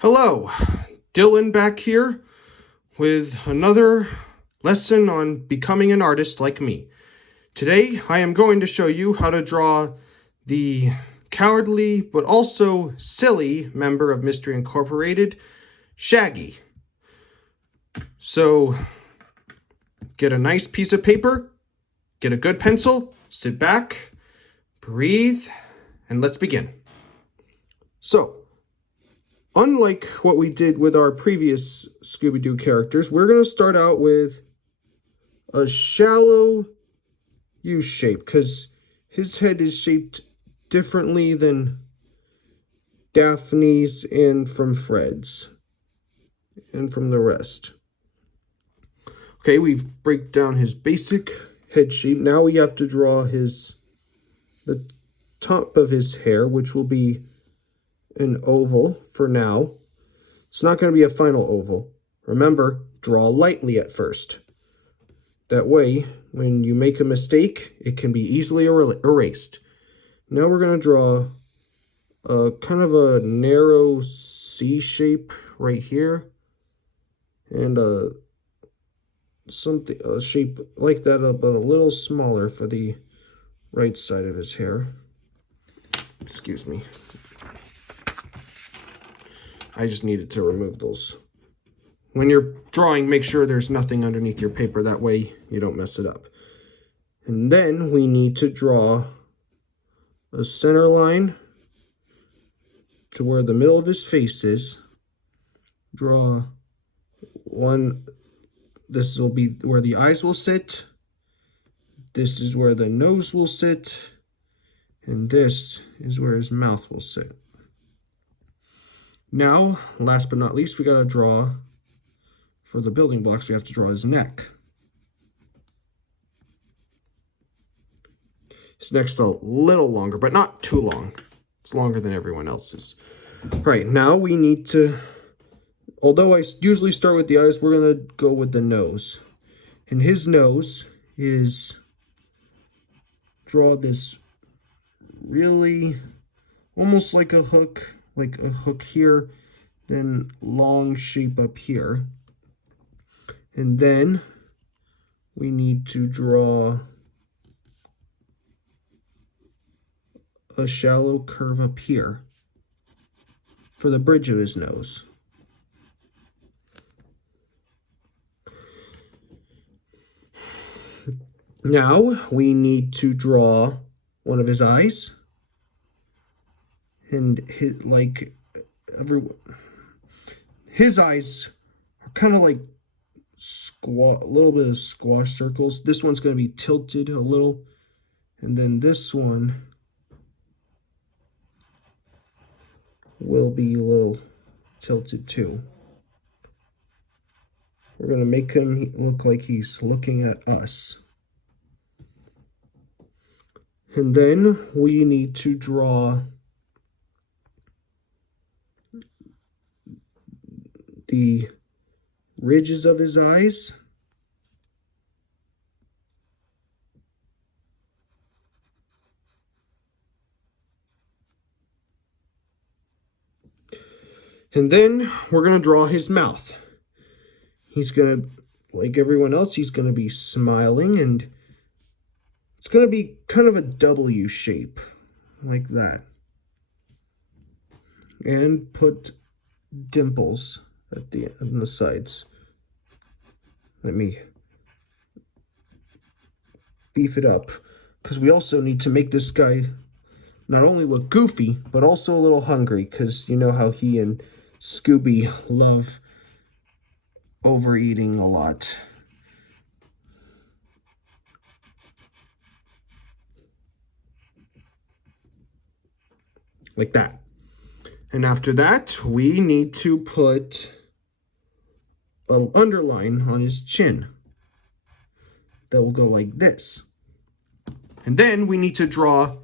Hello, Dylan back here with another lesson on becoming an artist like me. Today I am going to show you how to draw the cowardly but also silly member of Mystery Incorporated, Shaggy. So get a nice piece of paper, get a good pencil, sit back, breathe, and let's begin. So, unlike what we did with our previous Scooby-Doo characters, we're going to start out with a shallow U shape because his head is shaped differently than Daphne's and from Fred's and from the rest. Okay, we've break down his basic head shape. Now we have to draw the top of his hair, which will be an oval for now. It's not going to be a final oval. Remember, draw lightly at first. That way, when you make a mistake, it can be easily erased. Now we're going to draw a kind of a narrow C shape right here. And a shape like that, but a little smaller for the right side of his hair. Excuse me. I just needed to remove those. When you're drawing, make sure there's nothing underneath your paper. That way you don't mess it up. And then we need to draw a center line to where the middle of his face is. Draw one. This will be where the eyes will sit. This is where the nose will sit. And this is where his mouth will sit. Now, last but not least, we got to draw, for the building blocks, we have to draw his neck. His neck's a little longer, but not too long. It's longer than everyone else's. All right, now we need to, although I usually start with the eyes, we're going to go with the nose. And his nose is, draw this really, almost like a hook here, then long shape up here. And then we need to draw a shallow curve up here for the bridge of his nose. Now we need to draw one of his eyes. And his eyes are kind of like a little bit of squash circles. This one's going to be tilted a little, and then this one will be a little tilted too. We're going to make him look like he's looking at us. And then we need to draw the ridges of his eyes. And then we're going to draw his mouth. He's going to, like everyone else, he's going to be smiling, and it's going to be kind of a W shape, like that. And put dimples on the sides. Let me beef it up, because we also need to make this guy not only look goofy, but also a little hungry, because you know how he and Scooby love overeating a lot. Like that. And after that, we need to put an underline on his chin that will go like this. And then we need to draw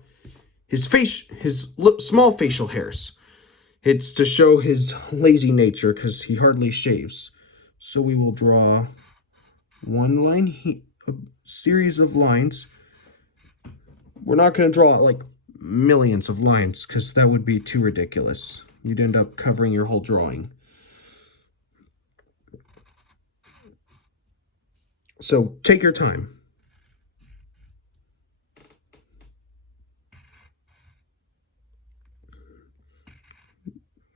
his small facial hairs. It's to show his lazy nature because he hardly shaves. So we will draw one line, a series of lines. We're not going to draw like millions of lines because that would be too ridiculous. you'd end up covering your whole drawing. So take your time.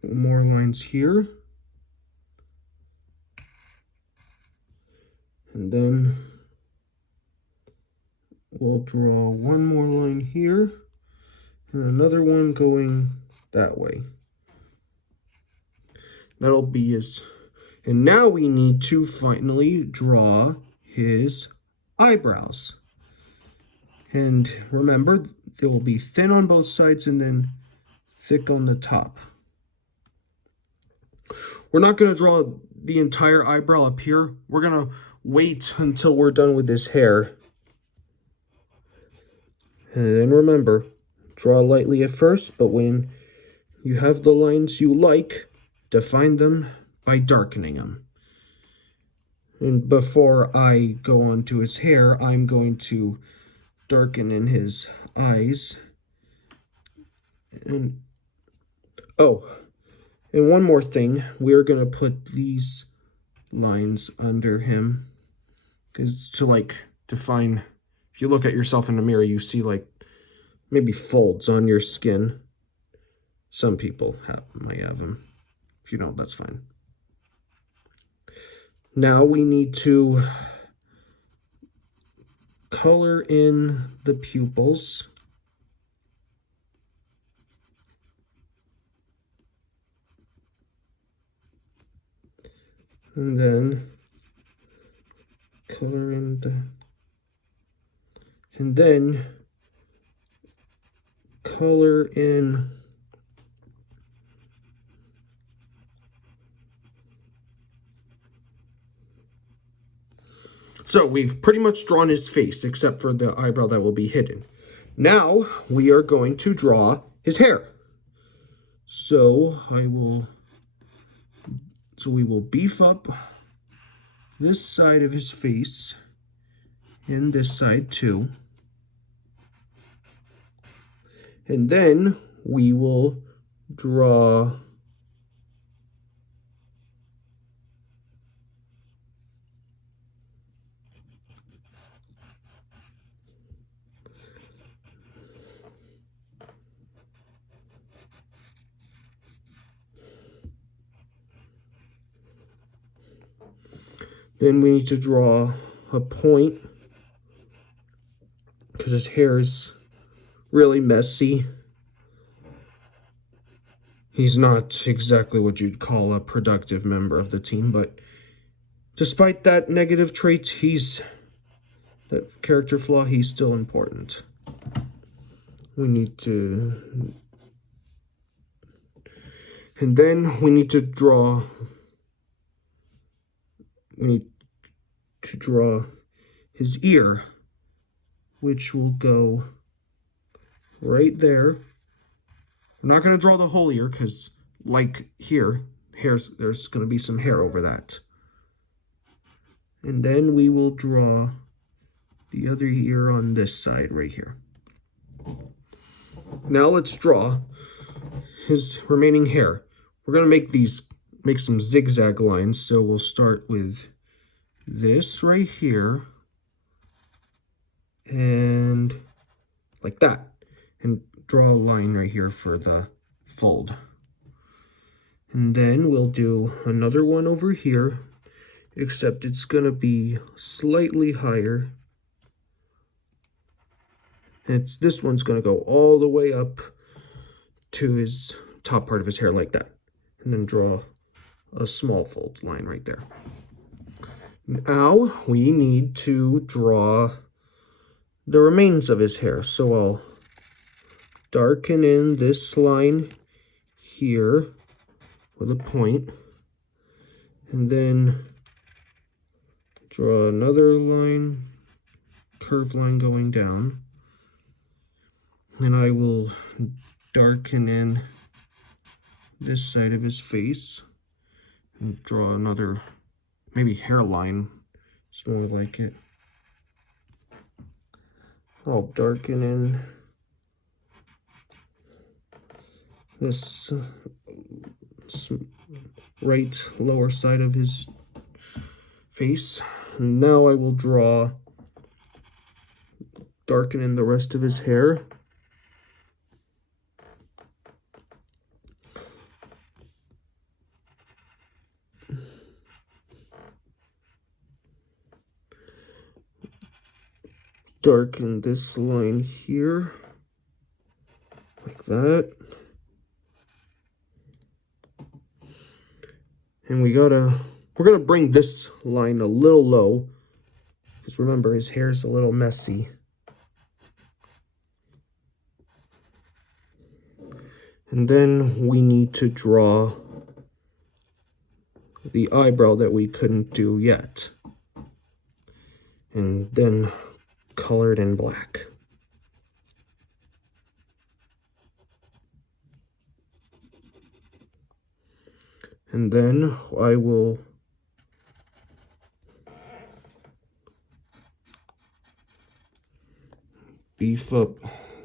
More lines here. And then we'll draw one more line here and another one going that way. That'll be his. And now we need to finally draw his eyebrows. And remember, they will be thin on both sides and then thick on the top. We're not going to draw the entire eyebrow up here. We're going to wait until we're done with his hair. And then remember, draw lightly at first, but when you have the lines you like, define them by darkening them. And before I go on to his hair, I'm going to darken in his eyes. And oh, and one more thing, we're going to put these lines under him, because to like define, if you look at yourself in the mirror, you see like maybe folds on your skin. Some people might have them. If you don't, that's fine. Now we need to color in the pupils. And then color in the, and then color in so we've pretty much drawn his face except for the eyebrow that will be hidden. Now we are going to draw his hair. So we will beef up this side of his face and this side too. And then we will draw then we need to draw a point because his hair is really messy. He's not exactly what you'd call a productive member of the team, but despite that negative trait, that character flaw, he's still important. We need to, and then we need to draw his ear, which will go right there. I'm not going to draw the whole ear because, like here, there's going to be some hair over that. And then we will draw the other ear on this side right here. Now let's draw his remaining hair. We're going to make some zigzag lines. So we'll start with this right here and like that, and draw a line right here for the fold. And then we'll do another one over here, except it's going to be slightly higher. And this one's going to go all the way up to his top part of his hair like that. And then draw a small fold line right there. Now we need to draw the remains of his hair. So I'll darken in this line here with a point, and then draw another line, curved line going down. And I will darken in this side of his face and draw another, maybe hairline, it's more like it. I'll darken in this right lower side of his face. And now I will draw, darken in the rest of his hair. Darken this line here, like that. And we're gonna bring this line a little low, because remember, his hair is a little messy. And then we need to draw the eyebrow that we couldn't do yet. And then color it in black. And then I will beef up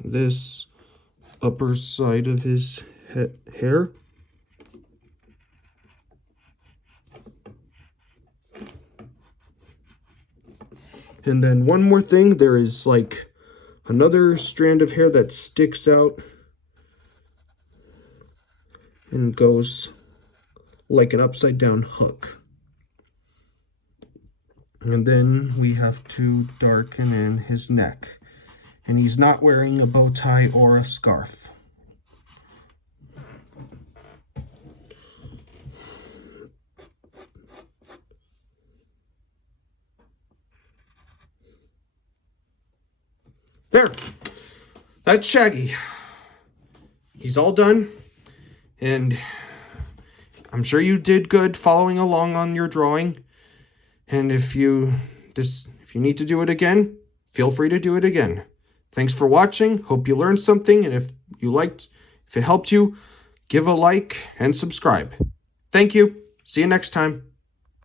this upper side of his hair. And then one more thing, there is like another strand of hair that sticks out and goes like an upside down hook. And then we have to darken in his neck. And he's not wearing a bow tie or a scarf. There, that's Shaggy. He's all done, and I'm sure you did good following along on your drawing. And if you need to do it again, feel free to do it again. Thanks for watching. Hope you learned something, and if it helped you, give a like and subscribe. Thank you. See you next time.